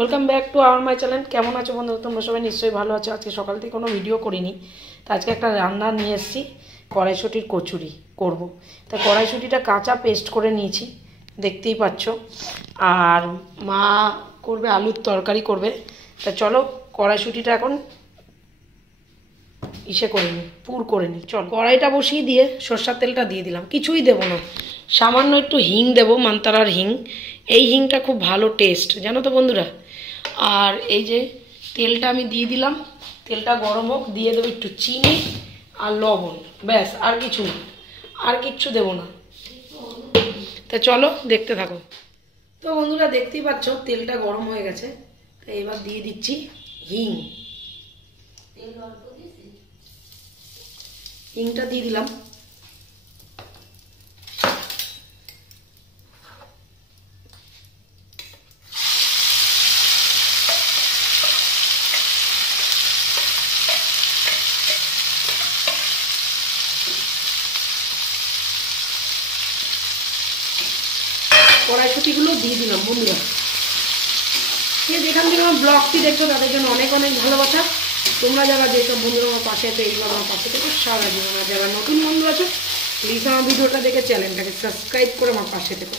Welcome back to our my channel. কেমন আছো বন্ধু? তোমরা সবাই নিশ্চয়ই ভালো আছো। আজকে সকাল থেকে কোনো ভিডিও করিনি, তো আজকে একটা রান্না নিয়ে এসেছি, কড়াইশুঁটির কচুরি করব। তা কড়াইশুঁটিটা কাঁচা পেস্ট করে নিয়েছি, দেখতেই পাচ্ছ। আর মা করবে আলুর তরকারি করবে। তা চলো কড়াইশুঁটিটা এখন করে নিই, পুর করে নিই। চল, কড়াইটা বসিয়ে দিয়ে সরষের তেলটা দিয়ে দিলাম, কিছুই দেবো না, সামান্য একটু হিং দেবো, মান্তারার হিং। এই হিংটা খুব ভালো টেস্ট, জানো তো বন্ধুরা। আর এই যে তেলটা আমি দিয়ে দিলাম, তেলটা গরম হোক, দিয়ে দেবো একটু চিনি আর লবণ, ব্যাস, আর কিছু না, আর কিচ্ছু দেবো না। তা চলো দেখতে থাকো। তো বন্ধুরা দেখতেই পাচ্ছ তেলটা গরম হয়ে গেছে। তো এবার দিয়ে দিচ্ছি হিং, হিংটা দিয়ে দিলাম। কড়াইশুঁটিগুলো দিয়ে দিলাম। বন্ধুরা সে যেখান থেকে আমার ব্লগটি দেখছো তাদের জন্য অনেক অনেক ভালোবাসা। তোমরা যারা যেসব বন্ধুরা আমার পাশে আছে, এইবার আমার পাশে থেকে সারা জীবন। আর যারা নতুন বন্ধু আছে প্লিজ আমার ভিডিওটা দেখে চ্যানেলটাকে সাবস্ক্রাইব করে আমার পাশে থেকো।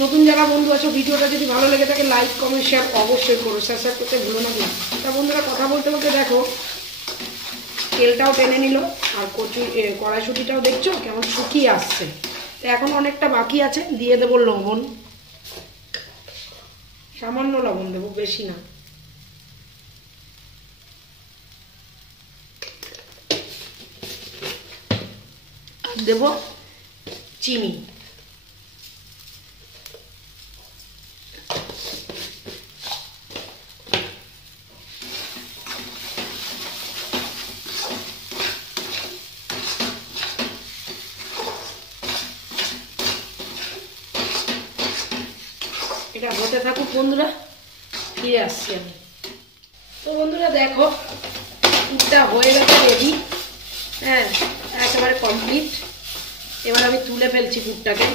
নতুন যারা বন্ধু আছো, ভিডিওটা যদি ভালো লেগে থাকে লাইক কমেন্ট শেয়ার অবশ্যই করো, শেয়ার করতে ভুলো না। তা বন্ধুরা কথা বলতে বলতে দেখো তেলটাও টেনে নিল, আর কড়াইশুঁটিটাও দেখছো কেমন শুকিয়ে আসছে। তো এখন অনেকটা বাকি আছে, দিয়ে দেবো লবণ, সামান্য লবণ দেবো, বেশি না। আর দেব চিনি। এটা হতে থাকুক বন্ধুরা, ফিরে আসছি আমি। তো বন্ধুরা দেখো পুরটা হয়ে গেছে, রেডি, হ্যাঁ একেবারে কমপ্লিট। এবার আমি তুলে ফেলছি পুরটাকে।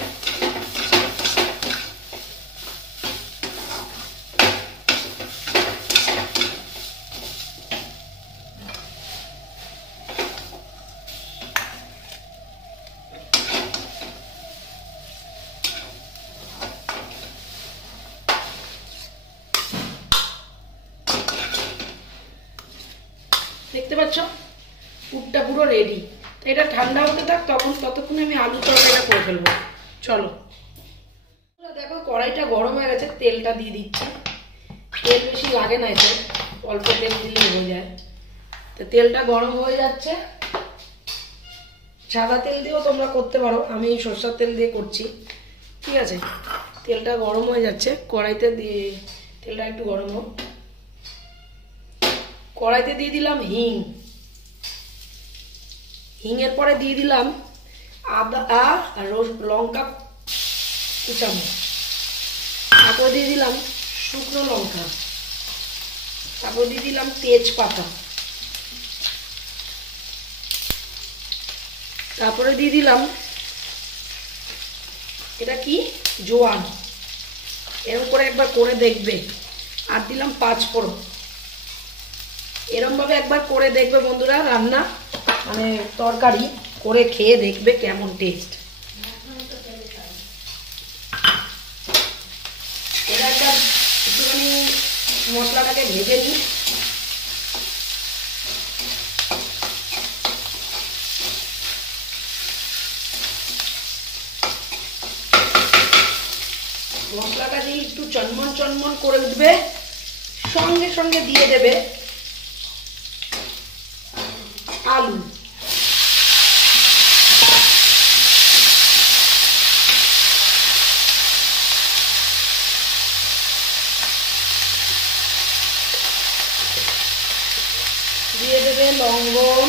দেখতে পাচ্ছ পুরটা পুরো রেডি। তো এটা ঠান্ডা হতে থাক, ততক্ষণে আমি আলু তরকারিটা করে ফেলবো। চলো দেখো কড়াইটা গরম হয়ে গেছে, তেলটা দিয়ে দিচ্ছি। তেল বেশি লাগে না, এতে অল্প তেল দিলেই হয়ে যায়। তো তেলটা গরম হয়ে যাচ্ছে, সাদা তেল দিয়েও তোমরা করতে পারো, আমি সরষের তেল দিয়ে করছি, ঠিক আছে। তেলটা গরম হয়ে যাচ্ছে, কড়াইতে দিয়ে তেলটা একটু গরম হোক। কড়াইতে দিয়ে দিলাম হিং, হিঙের পরে দিয়ে দিলাম আদা আর লঙ্কা কুচানো, তারপর দিয়ে দিলাম শুকনো লঙ্কা, তারপর দিয়ে দিলাম তেজপাতা, তারপরে দিয়ে দিলাম এটা কি জোয়ান, এরকম করে একবার করে দেখবে। আর দিলাম পাঁচফোড়ন। এরকম ভাবে একবার করে দেখবে বন্ধুরা, রান্না মানে তরকারি করে খেয়ে দেখবে কেমন টেস্ট। এটা একটা একটুখানি মশলাটাকে ভেজে নিই। মশলাটা দিয়ে একটু চনমন চনমন করে উঠবে, সঙ্গে সঙ্গে দিয়ে দেবে আলু। দিয়ে দেবে লবণ,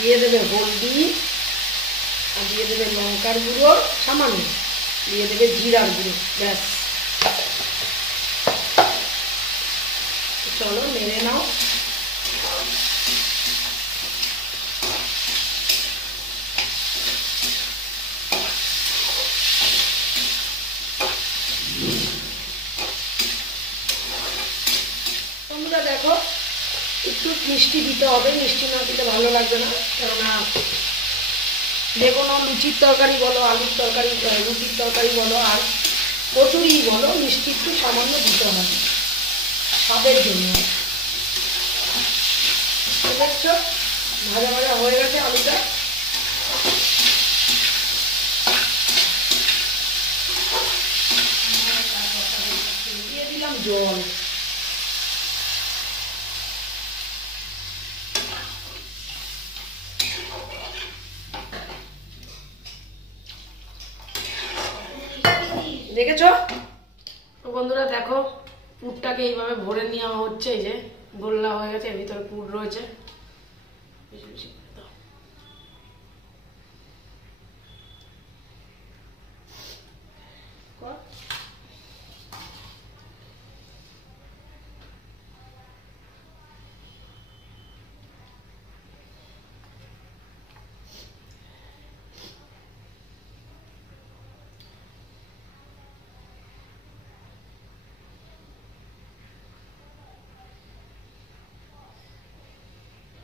দিয়ে দেবে হলদি, আর দিয়ে দেবে লঙ্কার গুঁড়ো সামান্য, দিয়ে দেবে জিরার গুঁড়ো, ব্যাস। চলো নেড়ে নাও। বন্ধুরা দেখো, একটু মিষ্টি দিতে হবে, মিষ্টি না দিতে ভালো লাগবে না, কেননা যে কোনো লুচির তরকারি বলো, আলুর তরকারি, রুটির তরকারি বলো, আর কচুরি বলো, মিষ্টি একটু সামান্য দিতে হবে স্বাদের জন্য। দেখছো ভাজা ভাজা হয়ে গেছে আলুটা। দিয়ে দিলাম জল। দেখেছো বন্ধুরা, দেখো পুরটাকে এইভাবে ভরে নেওয়া হচ্ছে। এই যে গোল্লা হয়ে গেছে, এর ভিতরে পুর রয়েছে।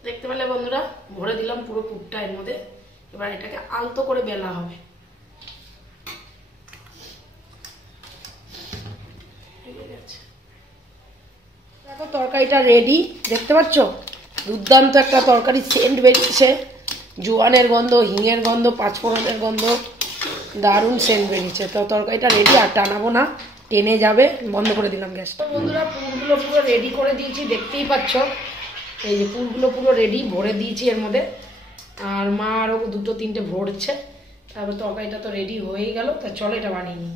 দেখতে পেলে বন্ধুরা, ভরে দিলাম পুরো পুরটা এর মধ্যে। এবার এটাকে আলতো করে বেলা হবে। দেখো তরকারিটা রেডি, দেখতে পাচ্ছ দুর্দান্ত একটা তরকারি সেন্ট বেরিয়েছে। জোয়ানের গন্ধ, হিঙের গন্ধ, পাঁচফোড়নের গন্ধ, দারুণ সেন্ট বেরিয়েছে। তো তরকারিটা রেডি, আর টানাবো না, টেনে যাবে। বন্ধ করে দিলাম গ্যাসটা। বন্ধুরা পুরগুলো পুরো রেডি করে দিয়েছি, দেখতেই পাচ্ছ। এই যে পুরগুলো পুরো রেডি, ভরে দিয়েছি এর মধ্যে। আর মা আরও দুটো তিনটে ভরছে। তারপর তরকারিটা তো রেডি হয়েই গেল। তা চলো এটা বানিয়ে নিই।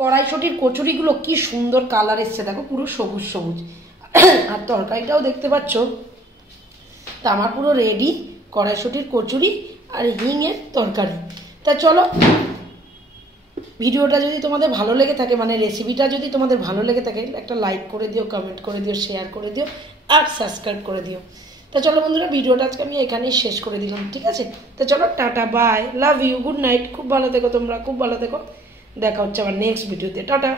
কড়াইশুঁটির কচুরিগুলো কি সুন্দর কালার এসছে, দেখো পুরো সবুজ সবুজ। আর তরকারিটাও দেখতে পাচ্ছ। তা আমার পুরো রেডি কড়াইশুঁটির কচুরি আর হিঙের তরকারি। তা চলো, ভিডিওটা যদি তোমাদের ভালো লেগে থাকে, মানে রেসিপিটা যদি তোমাদের ভালো লেগে থাকে, একটা লাইক করে দিও, কমেন্ট করে দিও, শেয়ার করে দিও, আর সাবস্ক্রাইব করে দিও। তা চলো বন্ধুরা, ভিডিওটা আজকে আমি এখানেই শেষ করে দিলাম, ঠিক আছে? তো চলো, tata, bye, love you, good night. খুব ভালো থেকো তোমরা, খুব ভালো থেকো। দেখা হচ্ছে আবার নেক্সট ভিডিওতে। টাটা।